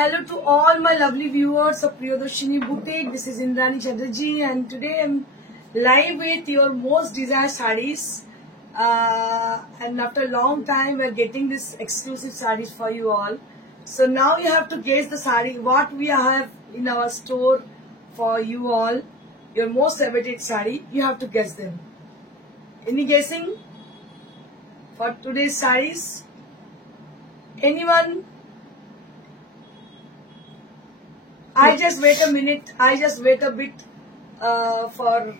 Hello to all my lovely viewers of Priyadarshini Boutique. This is Indrani Chatterjee and today I'm live with your most desired sarees. And after a long time we're getting this exclusive sarees for you all. So now you have to guess the saree, what we have in our store for you all. Your most awaited saree, you have to guess them. Any guessing for today's sarees? Anyone? I just wait a minute. I just wait a bit for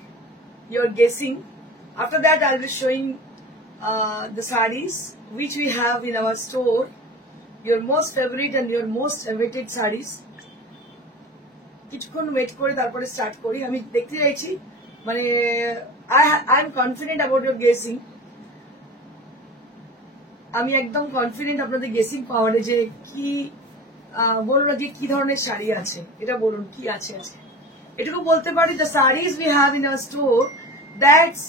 your guessing. After that, I'll be showing the sarees which we have in our store. Your most favorite and your most awaited sarees. কিছুক্ষণ ওয়েট করে তারপরে স্টার্ট করি। আমি দেখতে চাইছি মানে I am confident about your guessing. আমি একদম কনফিডেন্ট আপনাদের গেসিং পাওয়ারে যে কি বলুন আজকে কি ধরনের শাড়ি আছে এটা বলুন কি আছে আজকে এটুকু বলতে পারি the sarees we have in our store that's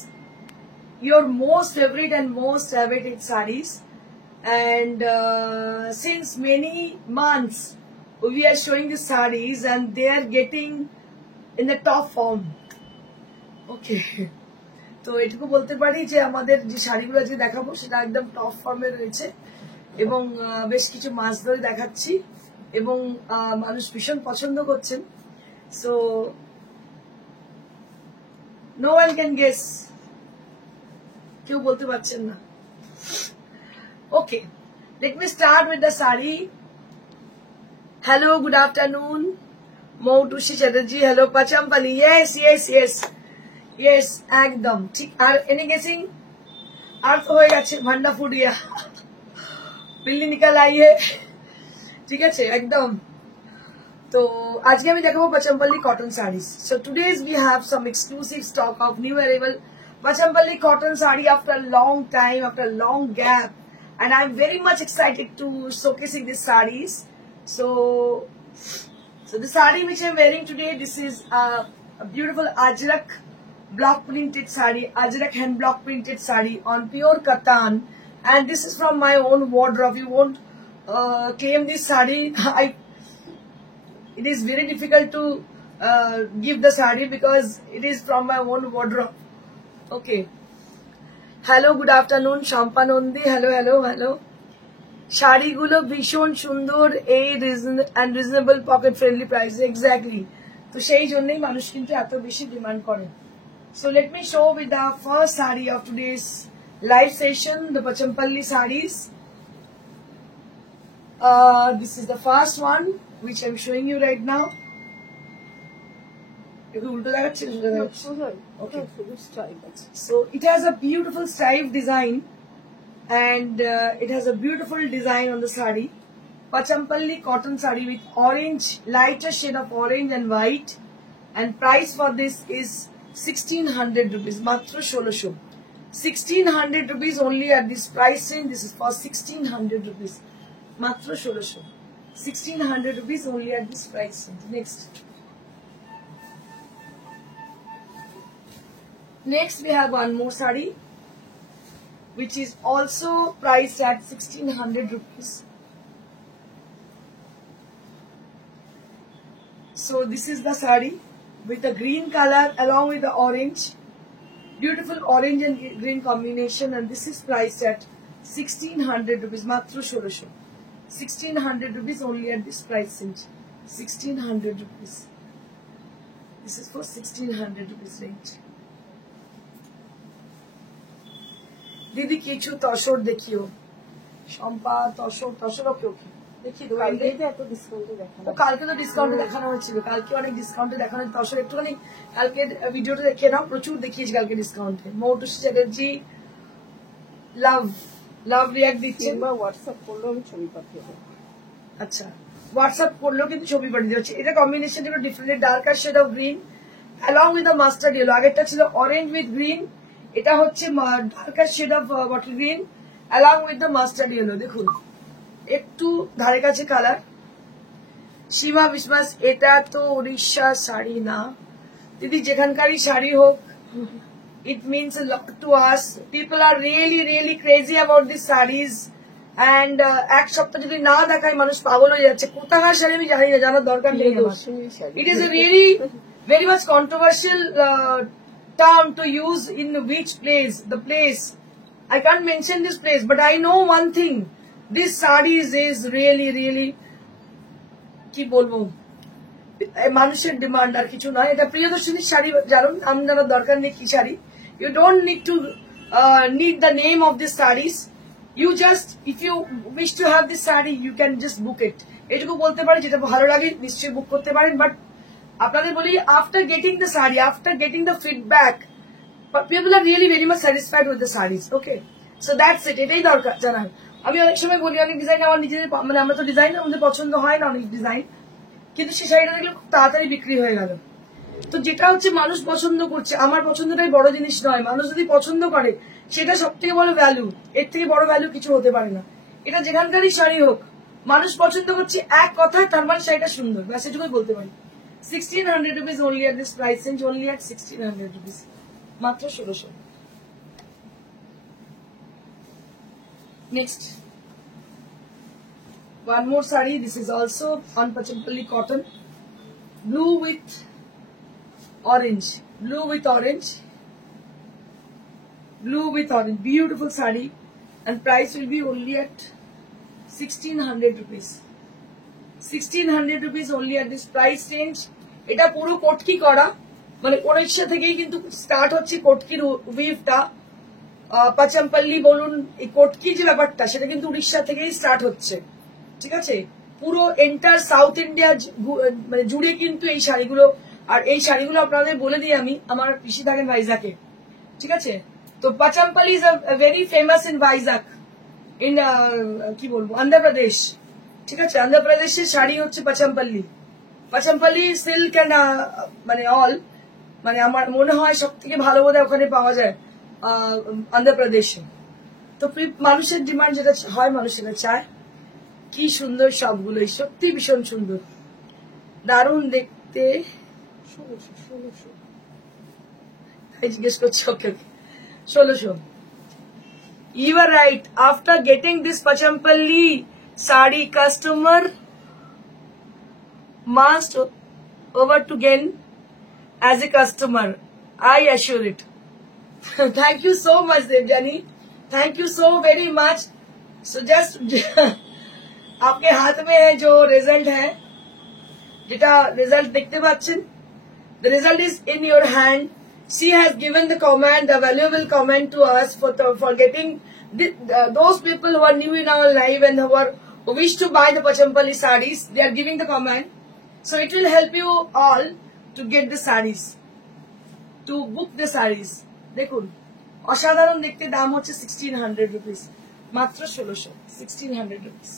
your most favorite and most awaited sarees and since many months we are showing the sarees and they are getting in the top form okay তো এটুকু বলতে পারি যে আমাদের যে শাড়িগুলো আজকে দেখাবো সেটা একদম টপ ফর্মে রয়েছে এবং বেশ কিছু মাস ধরে দেখাচ্ছি এবং মানুষ ভীষণ পছন্দ করছেন so no one can guess কেউ বলতে পারছেন না okay let me start with the sari hello good afternoon Moutushi Chatterjee hello Pochampally yes yes yes yes একদম ঠিক আর এনি গেসিং আর তো হয়ে গেছে ভান্ডা ফুডিয়া बिल्ली निकल आई है ठीक है एकदम तो आज के मैं देखो Pochampally cotton saris so today's we have some exclusive stock of new arrival Pochampally cotton sari after long time after long gap and I am very much excited to showcasing this saris so the saree which I am wearing today this is a beautiful ajrak block printed saree ajrak hand block printed saree on pure katan. And this is from my own wardrobe. You won't claim this saree. It is very difficult to give the saree because it is from my own wardrobe. Okay. Hello, good afternoon, Shampa Nandi. Hello, hello, hello. Shari gulo bhishon sundor and reasonable pocket friendly price. Exactly. So সেই জন্যই মানুষ কিন্তু এত বেশি ডিমান্ড করে. So let me show with the first saree of today's live session, the Pachampalli sarees. This is the first one which I'm showing you right now. Okay. So it has a beautiful stripe design and it has a beautiful design on the saree. Pachampalli cotton saree with orange, lighter shade of orange and white. And price for this is 1600 rupees. Matra 1600. 1600 rupees only at this price range. This is for 1600 rupees. Matra 1600. 1600 rupees only at this price range. Next we have one more saree which is also priced at 1600 rupees. So this is the saree with the green color along with the orange. Beautiful orange and green combination and this is priced at 1600 rupees. Matra 1600. 1600 rupees only at this price range. 1600 rupees. This is for 1600 rupees range. Didi kichu toshor dekhiyo. Shampa toshor okay okay. देखिए दो कालके तो डिस्काउंट দেখানো তো কালকে তো ডিসকাউন্ট দেখানো হয়েছিল কালকে অনেক ডিসকাউন্ট দেখানো তসর একটুখানি কালকে ভিডিওটা দেখিয়ে নাও প্রচুর দেখিয়েছি কালকে ডিসকাউন্টে মৌটুসি চ্যাটার্জি লাভ রিঅ্যাক্ট দিচ্ছেন বা হোয়াটসঅ্যাপ করলেও আমি ছবি পাঠিয়ে দেব আচ্ছা হোয়াটসঅ্যাপ করলেও কিন্তু ছবি পাঠিয়ে দিচ্ছি এটা কম্বিনেশন একটু different darker shade of green along with the mustard yellow আগেরটা ছিল অরেঞ্জ উইথ গ্রিন এটা হচ্ছে darker shade of bottle green along with the mustard yellow দেখুন একটু ধারে কাছে কালার সীমা বিশ্বাস এটা তো উড়িষ্যা শাড়ি না দিদি যেখানকারই শাড়ি হোক it means a lot to us people are really crazy about these sarees and এক সপ্তাহ যদি না দেখায় মানুষ পাগল হয়ে যাচ্ছে। কোথাকার শাড়ি আমি জানি না, জানার দরকার নেই। It is a really very much controversial term to use in which place, the place. I can't mention this place, but I know one thing. This sarees is really কি বলবো, মানুষের ডিমান্ড আর কিছু নয়। এটা প্রিয়দর্শিনীর শাড়ি, জানুন নাম জানার দরকার নেই কি sari. You don't need to need the name of these sarees. You just, if you wish to have this saree, you can just book it. এটুকু বলতে পারি, যেটা ভালো লাগে নিশ্চয়ই বুক করতে পারেন। বাট আপনাদের বলি, after getting the saree, after getting the feedback, people are really very much satisfied with the sarees. Okay, so that's it. এটাই দরকার জানার। আমি অনেক সময় বলি, অনেক ডিজাইন আমার নিজেদের, মানে আমরা তো ডিজাইন আমাদের পছন্দ হয় না অনেক ডিজাইন, কিন্তু সেই শাড়িটা দেখলে খুব তাড়াতাড়ি বিক্রি হয়ে গেল। তো যেটা হচ্ছে মানুষ পছন্দ করছে, আমার পছন্দটাই বড় জিনিস নয়। মানুষ যদি পছন্দ করে সেটা সব থেকে বড় ভ্যালু, এর থেকে বড় ভ্যালু কিছু হতে পারে না। এটা যেখানকারই শাড়ি হোক, মানুষ পছন্দ করছে এক কথায়, তার মানে শাড়িটা সুন্দর, ব্যাস এটুকুই বলতে পারি। 1600 rupees only at this price range, only at 1600 rupees, মাত্র 1600। Next, one more saree. This is also on Pachampalli cotton, blue with orange, blue with orange, blue with orange, beautiful saree, and price will be only at 1600 rupees. 1600 rupees only at this price range. এটা পুরো কোটকি করা, মানে ওড়িশা থেকেই কিন্তু স্টার্ট হচ্ছে কোটকির উইভটা। পাচাম্পাল্লি বলুন, এই কোটকি যে ব্যাপারটা, সেটা কিন্তু উড়িষ্যা থেকেই স্টার্ট হচ্ছে। ঠিক আছে, পুরো এন্টার সাউথ ইন্ডিয়া মানে জুড়ে কিন্তু এই শাড়িগুলো। আর এই শাড়িগুলো আপনাদের বলে দিই আমি, আমার পিসি থাকেন ভাইজাকে। ঠিক আছে, তো পাচাম্পাল্লি is very famous in Vizag, ইন কি বলবো, অন্ধ্রপ্রদেশ। ঠিক আছে, অন্ধ্রপ্রদেশের শাড়ি হচ্ছে পাচাম্পাল্লি। পাচাম্পাল্লি সিল্ক অ্যান্ড মানে অল, মানে আমার মনে হয় সব থেকে ভালো বোধহয় ওখানে পাওয়া যায় অন্ধ্রপ্রদেশে। তো মানুষের ডিমান্ড যেটা হয়, মানুষ সেটা চায়। কি সুন্দর সবগুলোই, সত্যি ভীষণ সুন্দর, দারুণ দেখতে। 1600 জিজ্ঞেস করছি। ওকে, 1600। You are right. After getting this Pachampalli sari, customer must over to gain as a customer, I assure it. Thank you so much, Devjani. Thank you so very much. So just आपके हाथ में है जो रिजल्ट है, जेटा रिजल्ट देखते पाচ্ছেন, the result is in your hand. She has given the comment, the valuable comment to us for getting those people who are new in our live and who wish to buy the Pachampalli sarees. They are giving the comment, so it will help you all to get the sarees, to book the sarees. দেখুন, অসাধারণ দেখতে, দাম হচ্ছে 1600 rupees, মাত্র 1600, 1600 rupees।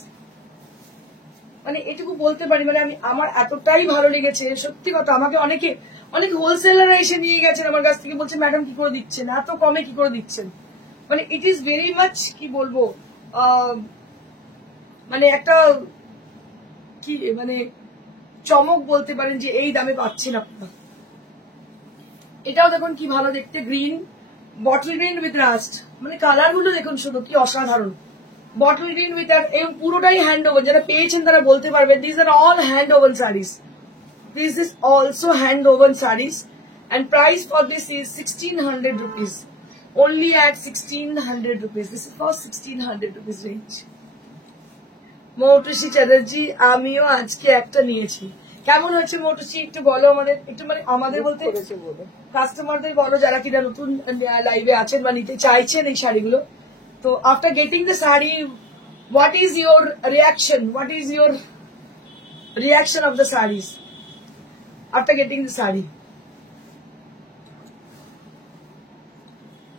মানে এটুকু বলতে পারি, মানে আমি, আমার এতটাই ভালো লেগেছে, সত্যি কথা। আমাকে অনেক হোলসেলাররা এসে নিয়ে গেছেন আমার কাছ থেকে, বলছে ম্যাডাম কি করে দিচ্ছেন, এত কমে কি করে দিচ্ছেন। মানে ইট ইজ ভেরি মাচ, কি বলবো, মানে একটা কি, মানে চমক বলতে পারেন যে এই দামে পাচ্ছেন আপনারা। এটাও দেখুন কি ভালো দেখতে, green, bottle green with rust, মানে কালার গুলো দেখুন শুধু কি অসাধারণ। বটল গ্রিন উইথ, এবং পুরোটাই হ্যান্ড ওভার, যারা পেয়েছেন তারা বলতে পারবেন this are all hand over saris. This is also hand woven sarees, and price for this is 1600 rupees, only at 1600 rupees. This is for 1600 rupees range. Moutushi চ্যাটার্জি, আমিও আজকে একটা নিয়েছি। কেমন হচ্ছে মৌটুসি, একটু বলো আমাদের, একটু মানে আমাদের বলতে কাস্টমারদের বলো, যারা কিনা নতুন লাইভে আছেন বা নিতে চাইছেন এই শাড়িগুলো। তো after getting the sari, what is your reaction, what is your reaction of the saris after getting the sari?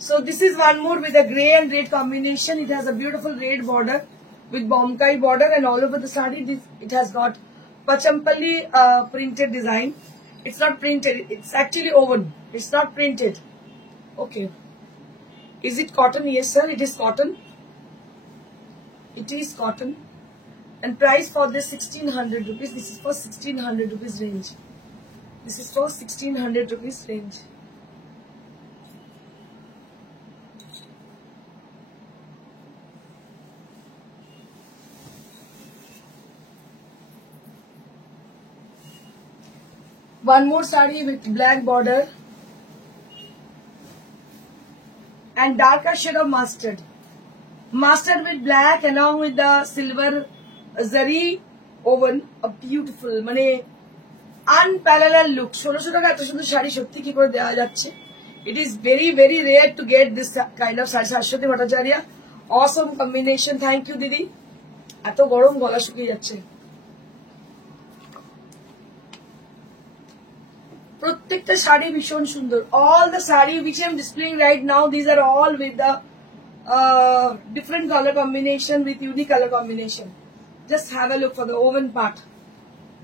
So this is one more with a grey and red combination. It has a beautiful red border with bomkai border, and all over the sari it has got Pachampalli printed design. It's not printed, it's actually woven, it's not printed. Okay, is it cotton? Yes sir, it is cotton. It is cotton, and price for this 1600 rupees. This is for 1600 rupees range. This is for 1600 rupees range. One more saree with black border and darker shade of mustard. Mustard with black along with the silver zari woven. A beautiful, মানে unparalleled look. 1600 টাকা এত সুন্দর শাড়ি সত্যি কি করে দেওয়া যাচ্ছে? It is very very rare to get this kind of sari. শাশ্বতী Bhattacharya, awesome combination. Thank you দিদি. এত গরম গলা শুকিয়ে যাচ্ছে. প্রত্যেকটা শাড়ি ভীষণ সুন্দর. All the saree which I am displaying right now, these are all with the different color combination, with unique color combination. Just have a look for the woven part.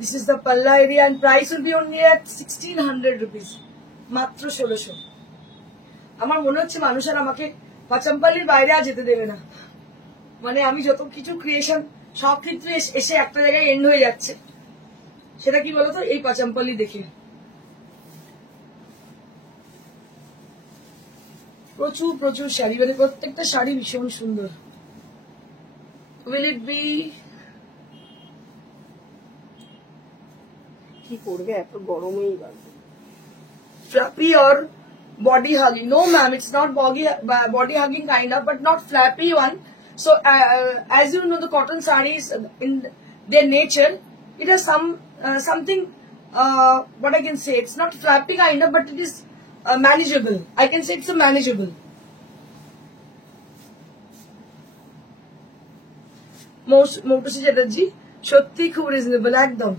This is the palla area and price will be only at 1600 rupees. মাত্র 1600. আমার মনে হচ্ছে মানুষ আর আমাকে পাচাম্পালির বাইরে আর যেতে দেবে না. মানে আমি যত কিছু ক্রিয়েশন সব ক্ষেত্রে এসে একটা জায়গায় এন্ড হয়ে যাচ্ছে. সেটা কি বলতো, এই পাচাম্পালি দেখে. প্রচুর প্রচুর শাড়ি, মানে প্রত্যেকটা শাড়ি ভীষণ সুন্দর. Will it be কি করবে এত গরমেই flappy or body hugging? No ma'am, it's not body hugging kind of, but not flappy one. So as you know, the cotton sarees in their nature, it has something what I can say, it's not flappy kind of, but it is manageable. I can say it's a manageable. Motoshi Chatterjee, shotti khub reasonable ekdom.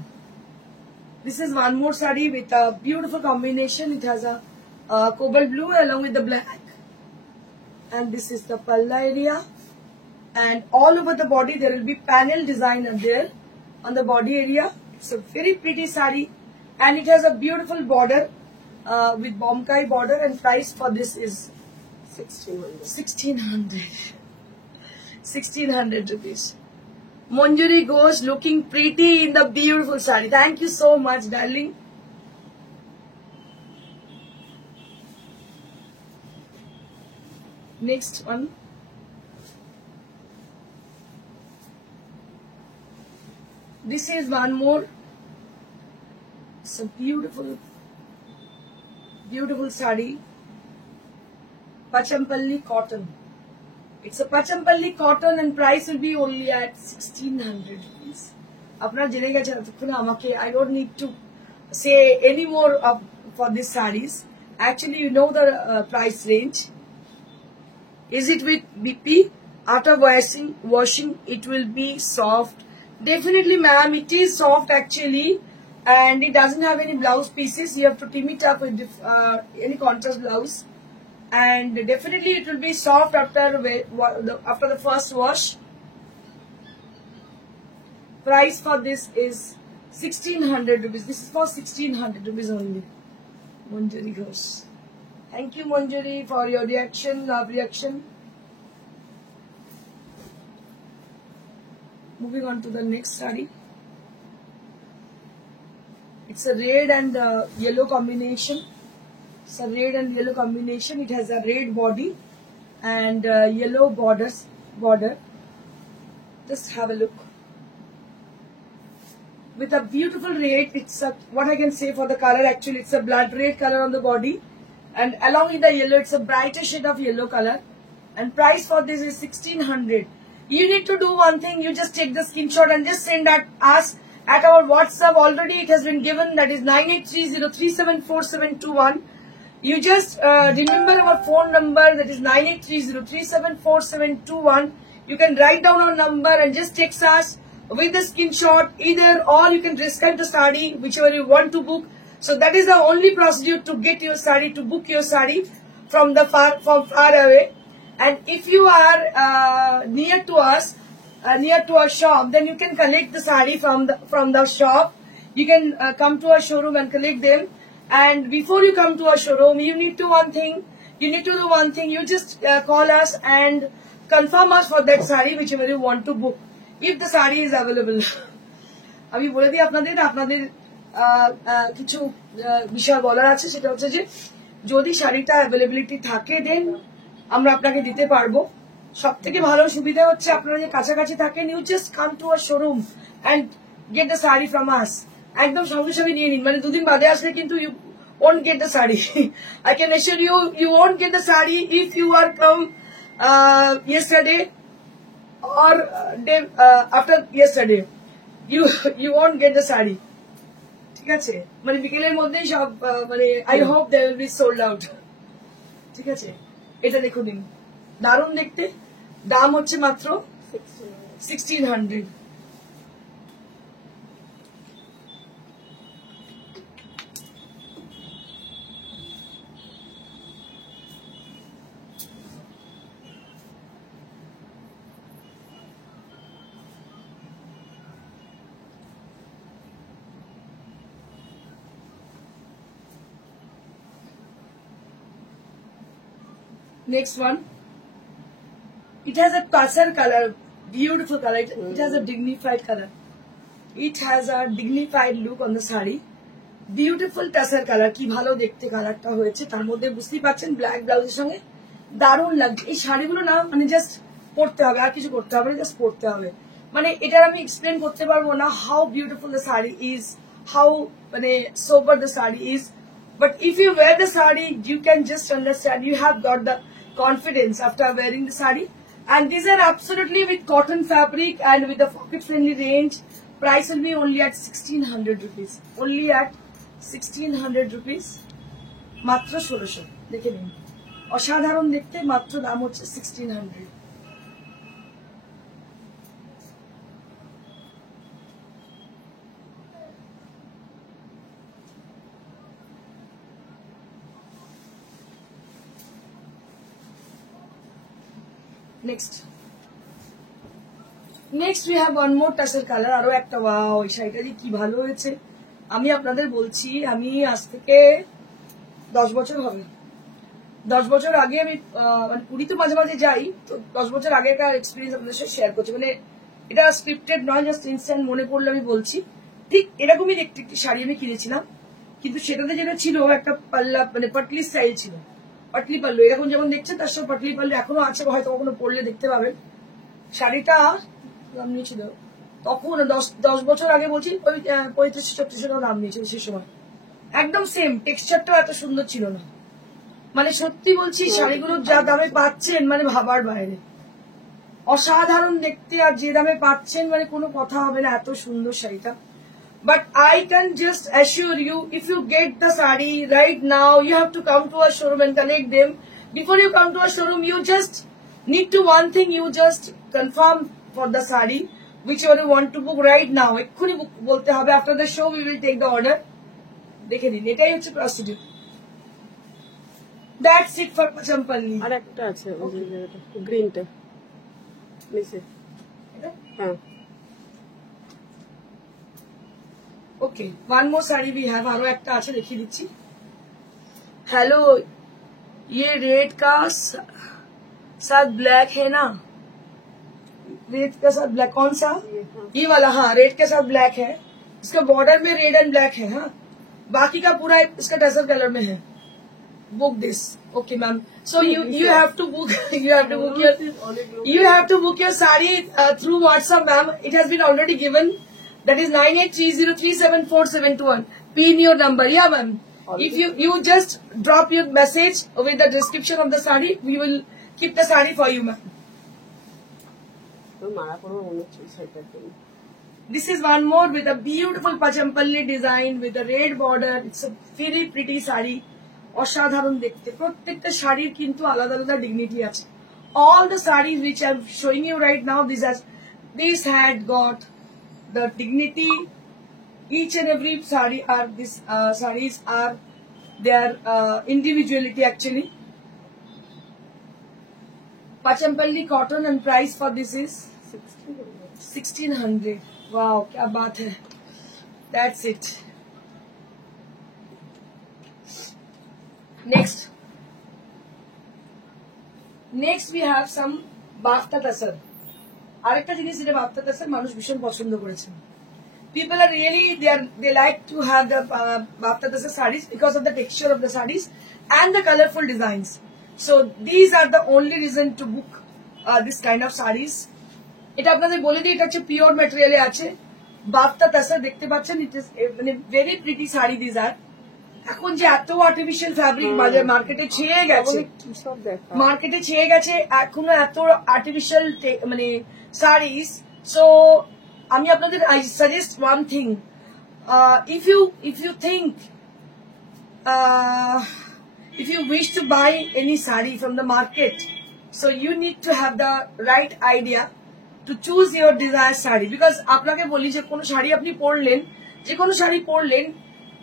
This is one more saree with a beautiful combination. It has a cobalt blue along with the black, and this is the palla area, and all over the body there will be panel design there on the body area. It's a very pretty saree, and it has a beautiful border with bomkai border, and price for this is 1600 rupees. Manjuri Ghosh looking pretty in the beautiful saree. Thank you so much, darling. Next one. This is one more. It's a beautiful saree. Pachampalli cotton. It's a Pachampalli cotton and price will be only at 1600 rupees. Apna jene geche eতক্ষণে আমাকে, I don't need to say any more for these sarees. Actually, you know the price range. Is it with BP? After washing, it will be soft. Definitely, ma'am, it is soft actually, and it doesn't have any blouse pieces. You have to team it up with any contrast blouse. And definitely it will be soft after the first wash. Price for this is 1600 rupees. This is for 1600 rupees only. Manjari Ghosh. Thank you, Manjari, for your reaction, love reaction. Moving on to the next saree. It's a red and yellow combination. It's a red and yellow combination. It has a red body and yellow border. Just have a look. With a beautiful red, it's a, what I can say for the color, actually it's a blood red color on the body, and along with the yellow, it's a brighter shade of yellow color, and price for this is 1600. You need to do one thing, you just take the screenshot and just send us at our WhatsApp. Already it has been given, that is 9830374721. You just remember our phone number, that is 9830374721. You can write down our number and just text us with the screenshot either, or you can describe the saree, whichever you want to book. So that is the only procedure to get your saree, to book your saree from far away. And if you are near to us, near to our shop, then you can collect the saree from the shop. You can come to our showroom and collect them. And before you come to our showroom, you need to do one thing. You just call us and confirm us for that saree, whichever you want to book, if the saree is available. আমি বলে দিই আপনাদের কিছু বিষয় বলার আছে, সেটা হচ্ছে যে যদি শাড়িটা অ্যাভেলেবিলিটি থাকে দেন আমরা আপনাকে দিতে পারবো। সবথেকে ভালো সুবিধা হচ্ছে আপনারা যে কাছাকাছি থাকেন, you just come to our showroom and get the sari from us. একদম সঙ্গে সঙ্গে নিয়ে নিন, মানে দুদিন বাদে আসলে কিন্তু you won't get the sari. I can assure you, you won't get the sari if you are come yesterday or day after yesterday. You won't get the sari. ঠিক আছে, মানে বিকেলের মধ্যেই সব মানে I hope they will be sold out. ঠিক আছে, এটা দেখুন দিন, দারুণ দেখতে, দাম হচ্ছে মাত্র 1600। Next one, it has a passer color, beautiful color. It has a dignified color. It has a dignified look on the sari. Beautiful tasser color, কি ভালো দেখতে কালারটা হয়েছে, তার মধ্যে বুঝতেই পারছেন ব্ল্যাক ব্লাউজের সঙ্গে দারুণ লাগছে। এই শাড়িগুলো না মানে জাস্ট পরতে হবে, আর কিছু করতে হবে না, জাস্ট পরতে হবে। মানে এটার আমি এক্সপ্লেন করতে পারবো না how beautiful the sari is, how মানে sober the sari is, but if you wear the sari you can just understand you have got the confidence after wearing the sari. And these are absolutely with cotton fabric and with the pocket friendly range. Price will be only at 1600 rupees, only at 1600 rupees, মাত্র 1600। দেখে নিন, অসাধারণ দেখতে, মাত্র দাম হচ্ছে 1600। Next we have one more tassel color, আরো একটা। ওয়াও, এই শাড়িটা যে কি ভালো হয়েছে, আমি আপনাদের বলছি, আমি আজ থেকে 10 বছর হবে, 10 বছর আগে আমি মানে পুরী তো মাঝে মাঝে যাই, তো 10 বছর আগেকার এক্সপিরিয়েন্স আপনাদের সাথে শেয়ার করছি। মানে এটা স্ক্রিপ্টেড নয়, জাস্ট ইনস্ট্যান্ট মনে পড়লে আমি বলছি। ঠিক এরকমই দেখতে একটি শাড়ি আমি কিনেছিলাম, কিন্তু সেটাতে যেটা ছিল একটা পাল্লা, মানে পাটলি স্টাইল ছিল, পাটলি পাল্লু, এরকম যেমন দেখছেন তার সব পাটলি পাল্লু এখনো আছে, হয়তো কখনো পরলে দেখতে পাবেন। শাড়িটা দাম নিয়েছিল তখন 10 বছর আগে, বলছি ওই 3500-3600 টাকা দাম নিয়েছিল সে সময়। একদম সেম, টেক্সচারটাও এত সুন্দর ছিল না। মানে সত্যি বলছি, শাড়িগুলো যা দামে পাচ্ছেন মানে ভাবার বাইরে, অসাধারণ দেখতে, আর যে দামে পাচ্ছেন মানে কোনো কথা হবে না, এত সুন্দর শাড়িটা। But I can just assure you, if you get the sari right now, you have to come to our showroom and collect them. Before you come to our showroom, you just need to one thing, you just confirm for the sari which you want to book right now. এক্ষুনি বলতে হবে, after the show we will take the order. দেখে দিন, এটাই হচ্ছে procedure. That's it for Pachampalli. আর একটা আছে ওই যে গ্রিনটা নিচে, হ্যাঁ। ओके, वन मोर साड़ी भी है, आरो एक आछे देखिए दिच्छी। हेलो, ये रेड का साथ ब्लैक है ना, रेड के साथ ब्लैक कौन सा, ये वाला, हाँ रेड के साथ ब्लैक है, इसका बॉर्डर में रेड एंड ब्लैक है, हाँ बाकी का पूरा इसका टसर कलर में है। Book this, okay ma'am, so you have to book you have to book your sari through WhatsApp, ma'am. It has been already given. That is 9830374721. Pin your number, yeah ma'am. If you just drop your message with the description of the sari, we will keep the sari for you, ma'am. This is one more with a beautiful Pachampalli design with a red border. It's a very pretty sari. অসাধারণ দেখতে, প্রত্যেকটা শাড়ির কিন্তু আলাদা আলাদা ডিগনিটি আছে। All the sarees which I'm showing you right now, these had got the dignity. Each and every sari are sarees are their individuality actually. Pachampalli cotton, and price for this is 1600. Wow, kya baat hai. That's it. Next we have some bafta tassar. আরেকটা জিনিস যেটা বাফতা তাসার মানুষ ভীষণ পছন্দ করেছেন। People are really they like to have the bafta tasar sarees because of the texture of the sarees and the colorful designs. So these are the only reason to book this kind of sarees. এটা আপনাদের বলে দিই, এটা হচ্ছে পিওর ম্যাটেরিয়ালে আছে, বাফতা তাসার দেখতে পাচ্ছেন, ইট ইজ মানে very pretty sari these are. এখন যে এত আর্টিফিশিয়াল ফ্যাব্রিক বাজার মার্কেটে ছেয়ে গেছে, মার্কেটে ছেয়ে গেছে এখনো এত আর্টিফিশিয়াল মানে শাড়িজ। সো আমি আপনাদের I suggest one thing, if you think if you wish to buy any sari from the market, so you need to have the right idea to choose your desired sari, because আপনাকে বলি যে কোনো শাড়ি আপনি পরলেন, যে কোনো শাড়ি পরলেন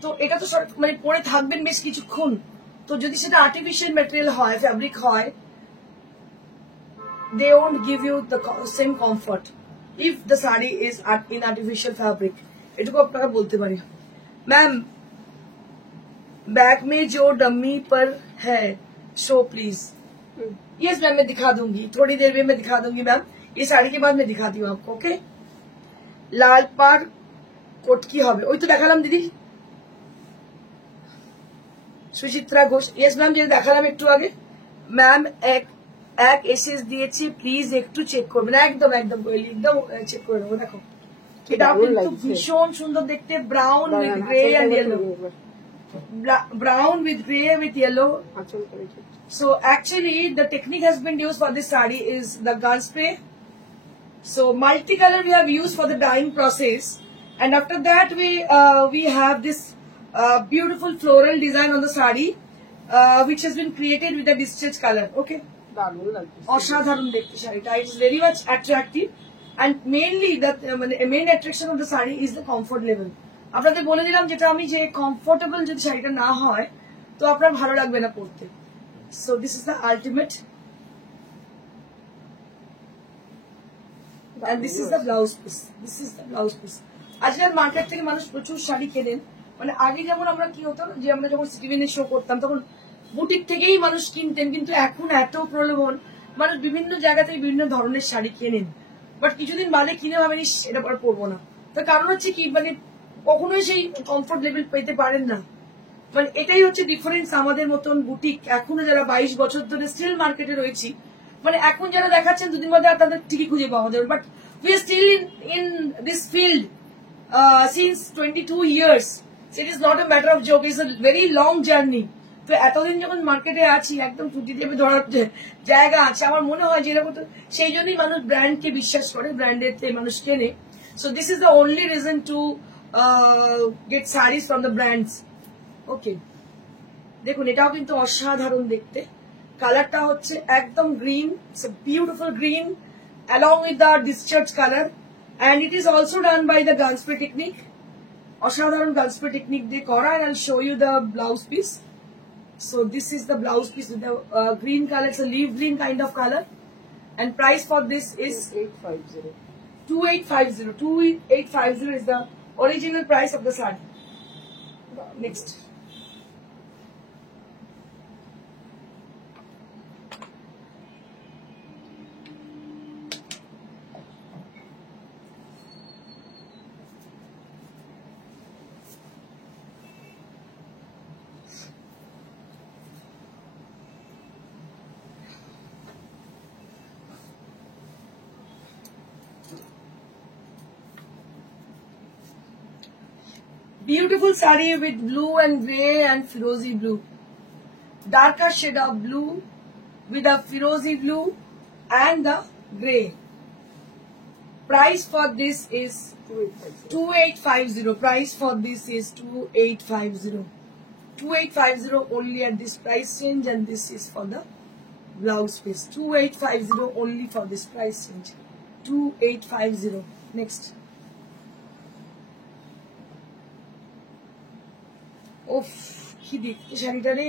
তো এটা তো মানে পরে থাকবেন বেশ কিছুক্ষণ, তো যদি সেটা আর্টিফিশিয়াল ম্যাটেরিয়াল হয়, ফ্যাব্রিক হয়, they won't give you the same comfort if the sari is in artificial fabric। এটুকু আপনারা বলতে পারি। मैम बैक में जो डम्मी पर है शो प्लीज। यस मैम, मैं दिखा दूंगी, थोड़ी देर में मैं दिखा दूंगी मैम, ये साड़ी के बाद मैं दिखाती हूँ आपको। ओके, लाल पार कोट की হবে, ওই তো দেখালাম দিদি, সুচিত্রা ঘোষ। यस मैम, যেটা দেখালাম একটু আগে। ম্যাম এক এসএস দিয়েছি, প্লিজ একটু চেক করবেন। একদম একদম একদম চেক করে নেবো। দেখো এটা কিন্তু ভীষণ সুন্দর দেখতে, brown with grey and yellow, brown with grey with yellow. So actually the technique has been used for this saree is the gun spray. So multicolor we have used for the dyeing process, and after that we have this beautiful floral design on the saree which has been created with the discharge color. Okay, অসাধারণ দেখতে শাড়িটা, it is very much attractive, and mainly the main attraction of the saree is the comfort level। আপনাদের বলে দিলাম যেটা আমি, যে কমফোর্টেবল যদি শাড়িটা না হয় তো আপনার ভালো লাগবে না পরতে। So this is the ultimate, and this is the blouse piece, this is the blouse piece. আজকাল মার্কেট থেকে মানুষ প্রচুর শাড়ি কেনেন, মানে আগে যেমন আমরা কি হতো যে আমরা যখন সিটিভিনের শো করতাম তখন বুটিক থেকেই মানুষ কিনতেন, কিন্তু এখন এত প্রলোভন, মানুষ বিভিন্ন জায়গা থেকে বিভিন্ন ধরনের শাড়ি কেনেন, বাট কিছুদিন বাদে কিনে ভাবেন এটা পর পরবো না। তার কারণ হচ্ছে কি, মানে কখনোই সেই কমফোর্ট লেভেল পেতে পারেন না। মানে এটাই হচ্ছে ডিফারেন্স আমাদের মতন বুটিক এখনো যারা 22 বছর ধরে স্টিল মার্কেটে রয়েছি, মানে এখন যারা দেখাচ্ছেন দুদিন বাদে আর তাদের ঠিকই খুঁজে পাওয়া যাবে, but we are still in this field since 22 years। It is not a matter of joke, it's a very long journey. তো এতদিন যখন মার্কেটে আছি একদম টুটি দেবে ধরার জায়গা আছে, আমার মনে হয় যে এরকম, সেই জন্যই মানুষ ব্র্যান্ডকে বিশ্বাস করে, ব্র্যান্ডের মানুষ কেনে। So this is the only reason to get sarees from the brands। ওকে, দেখুন এটাও কিন্তু অসাধারণ দেখতে, কালারটা হচ্ছে একদম green, it's a beautiful green along with the discharge color, and it is also done by the gun spray technique। অসাধারণ gun spray technique দিয়ে করা, and I'll show you the blouse piece। So this is the blouse piece with the green color, it's a leaf green kind of color, and price for this is 2850 2850 is the original price of the saree। Next, beautiful saree with blue and grey and firozi blue, darker shade of blue with a firozi blue and the grey। Price for this is 2850। Price for this is 2850 2850 only at this price range, and this is for the blouse piece। 2850 only for this price range, 2850। Next, ওফ কি দেখতে শাড়িটা রে,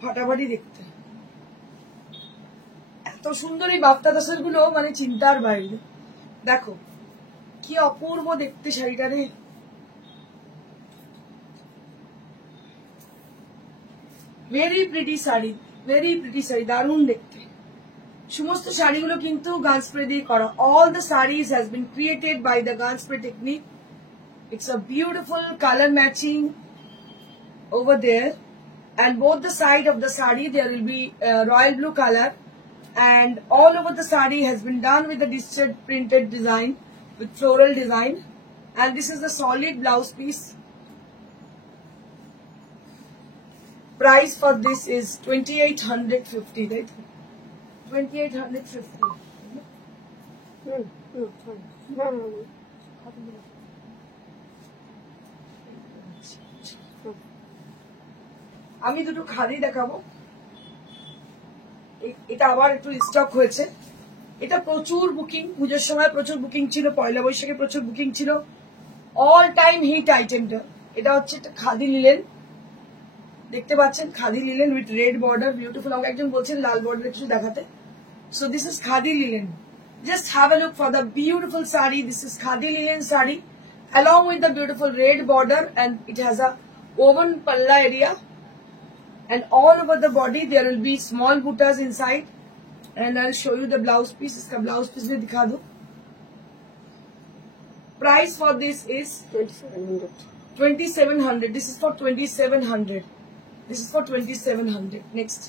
ফাটাফাটি দেখতে, এত সুন্দর এই বাফতা দাসের গুলো, মানে চিন্তার বাইরে। দেখো কি অপূর্ব দেখতে শাড়িটা রে, very pretty sari, very pretty sari, দারুণ দেখতে। সমস্ত শাড়িগুলো কিন্তু গান স্প্রে দিয়ে করা, all the sarees has been created by the gun spray technique। It's a beautiful color matching over there, and both the side of the saree there will be royal blue color, and all over the saree has been done with the digital printed design, with floral design, and this is the solid blouse piece. Price for this is 2850, right? 2850. আমি দুটো খাদি দেখাবো। এটা আবার একটু স্টক হয়েছে। এটা প্রচুর বুকিং, পুজোর সময় প্রচুর বুকিং ছিল, পয়লা বৈশাখে প্রচুর বুকিং ছিল, অল টাইম হিট আইটেমটা। এটা হচ্ছে একটা খাদি লিলেন, দেখতে পাচ্ছেন khadi linen with red border, beautiful. আমাকে একজন বলছেন লাল বর্ডার কিছু দেখাতে। So this is khadi linen. Just have a look for the beautiful sari. This is khadi linen sari along with the beautiful red border, and it has a woven palla area, and all over the body there will be small buttas inside, and I'll show you the blouse piece. Iska blouse piece bhi dikha do. Price for this is 2700. 2700. This is for 2700. This is for 2700. Next.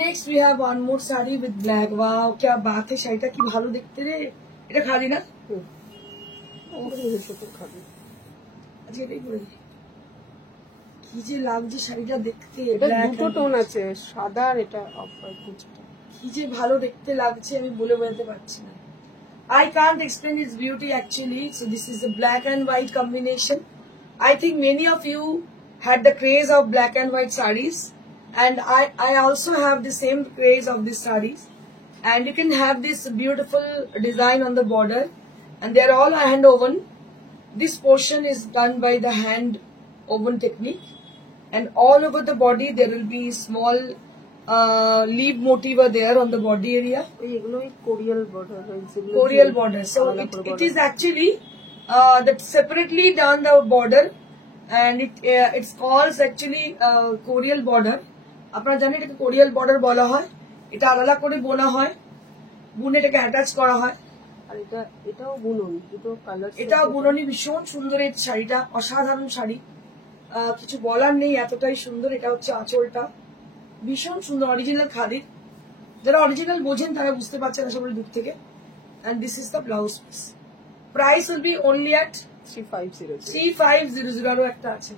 Next we have one more sari with black. Wow, क्या बात है, शाड़ीটা কি ভালো দেখতে রে। এটা খাদি না? খাদি। আজকে এটাই পরে কি যে লাগছে শাড়িটা দেখতে। এটা দুটো টোন আছে, সাদা আর এটা অফ হোয়াইট কিছুটা। কি যে ভালো দেখতে লাগছে আমি বলে বোঝাতে পারছি না। I can't explain its beauty actually. So this is a black and white combination. I think many of you had the craze of black and white sarees. And I also have the same craze of these sarees, and you can have this beautiful design on the border, and they are all hand woven. This portion is done by the hand woven technique, and all over the body there will be small leaf motif there on the body area. Coreal border. Coreal border. So it is actually that separately done the border, and it's called actually Coreal border. আপনারা জানেন এটাকে কোরিয়াল বর্ডার বলা হয়। এটা আলাদা করে বোনা হয়, বুনে এটাকে অ্যাটাচ করা হয়। আর এটাও বুনন, দুটো কালার। এটাও বুননি, ভীষণ সুন্দর এই শাড়িটা, অসাধারণ শাড়ি, কিছু বলার নেই, এতটাই সুন্দর। এটা হচ্ছে আঁচলটা, ভীষণ সুন্দর, অরিজিনাল খাদির। যারা অরিজিনাল বোঝেন তারা বুঝতে পারছেন আশা করি দূর থেকে। And this is the blouse piece. Price will be only at 3500। আরো একটা আছে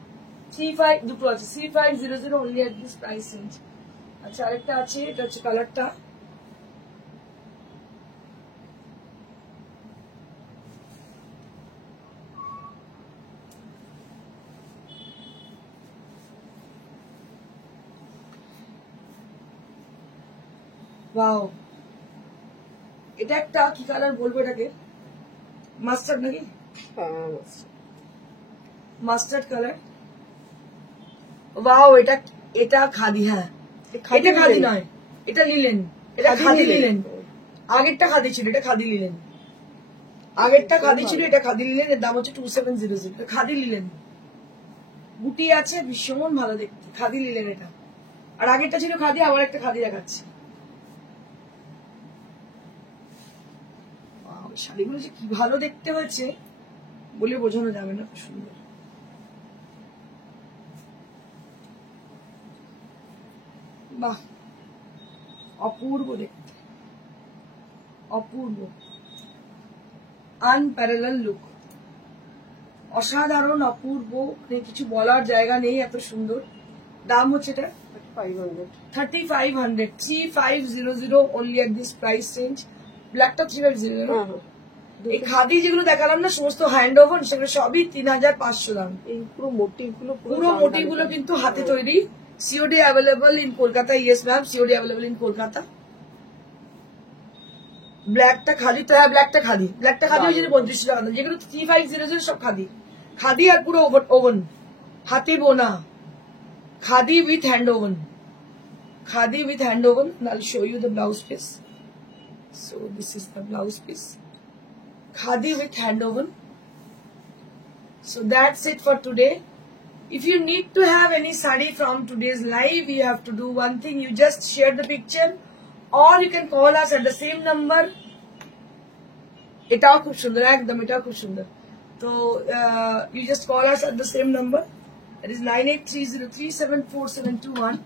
35, দুটো আছে 3500 only at this price range. আচ্ছা আরেকটা আছে, এটা হচ্ছে কালারটা, ওয়াও। এটা একটা কি কালার বলবো এটাকে, মাস্টার্ড নাকি? Mustard colour. ওয়াও, এটা খাদি। হ্যাঁ এটা খাদি নয়, এটা লিলেন। এটা খাদি লিলেন। আগেরটা খাদি ছিল, এটা খাদি লিলেন। আগেরটা খাদি ছিল, এটা খাদি লিলেন। এর দাম হচ্ছে 2700। এটা খাদি লিলেন, বুটি আছে, ভীষণ ভালো দেখতে, খাদি লিলেন এটা। আর আগেরটা ছিল খাদি, আবার একটা খাদি দেখাচ্ছে। শাড়িগুলো যে কি ভালো দেখতে হয়েছে বলে বোঝানো যাবে না, খুব সুন্দর। বাহ, অপূর্ব দেখতে, অপূর্ব, আনপ্যারালাল লুক, অসাধারণ, অপূর্ব, কিছু বলার জায়গা নেই, এত সুন্দর। দাম হচ্ছে এটা 3500। 3500 only at this price range. ব্ল্যাকটা 3500। এই খাদি যেগুলো দেখালাম না সমস্ত হ্যান্ড ওভার, সেগুলো সবই 3500 দাম। এই পুরো মোটিভ গুলো কিন্তু হাতে তৈরি। COD available in Kolkata. Yes ma'am, COD available in Kolkata. ব্ল্যাকটা খাদি তো, হ্যাঁ ব্ল্যাকটা খাদি। ব্ল্যাকটা খাদি ওই যে 3500 টাকা দাম। যেগুলো 3500 সব খাদি, খাদি আর পুরো ওভেন, হাতে বোনা, khadi with hand woven, khadi with hand woven. And I'll show you the blouse piece. So this is the blouse piece, khadi with hand woven. So that's it for today. If you need to have any sari from today's live, you have to do one thing. You just share the picture, or you can call us at the same number. এটাও খুব সুন্দর, একদম এটাও খুব সুন্দর। তো you just call us at the same number, that is 9830374721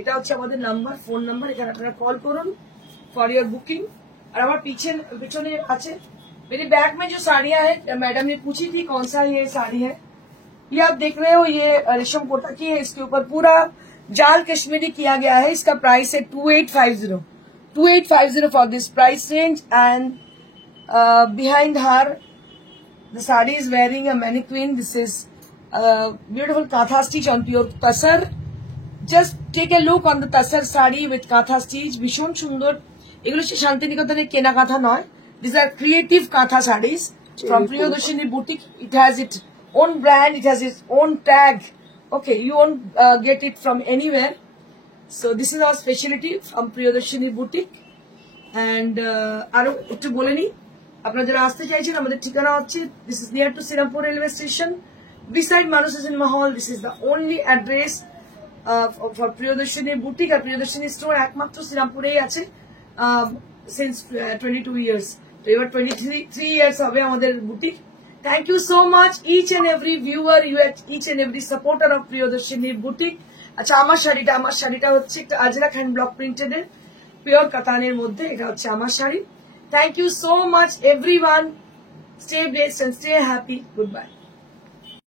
এটা হচ্ছে আমাদের নাম্বার, ফোন নাম্বার। এখানে আপনারা কল করুন फॉर योर बुकिंग। और हमारे पिछने अच्छे मेरे बैग में जो साड़ियां हैं, मैडम ने पूछी थी कौन सा ये साड़ी है, ये आप देख रहे हो, ये रेशम कोटा की है। इसके ऊपर पूरा जाल कश्मीरी किया गया है। इसका प्राइस है 2850 for this price range. And behind her the sari is wearing a mannequin. This is beautiful kantha stitch on pure tussar. Just take a look on the tussar sari with kantha stitch, भीषण सुंदर। এগুলো হচ্ছে শান্তিনিকেতনের কেনা কাঁথা নয়, this are creative kantha saris from Priyadarshini boutique. It has it own brand, it has it own tag. Okay, you won't get it from anywhere. So this is our speciality from Priyadarshini boutique. And আরো একটু বলে নিই, আপনারা যারা আসতে চাইছেন, আমাদের ঠিকানা হচ্ছে this is near to Shrirampur railway station, beside Manas cinema hall. This is the only address for Priyadarshini boutique. আর প্রিয়দর্শিনী স্টোর একমাত্র শ্রীরামপুরেই আছে since 22 years. So you are 23 years away আমাদের boutique. Thank you so much each and every viewer, each and every supporter of Priyadarshini বুটিক। আচ্ছা, আমার শাড়িটা হচ্ছে একটা আজরাক হ্যান্ড ব্লক প্রিন্টেড এর পিওর কাতানের মধ্যে, এটা হচ্ছে আমার sari. Thank you so much everyone. Stay blessed and stay happy. Goodbye.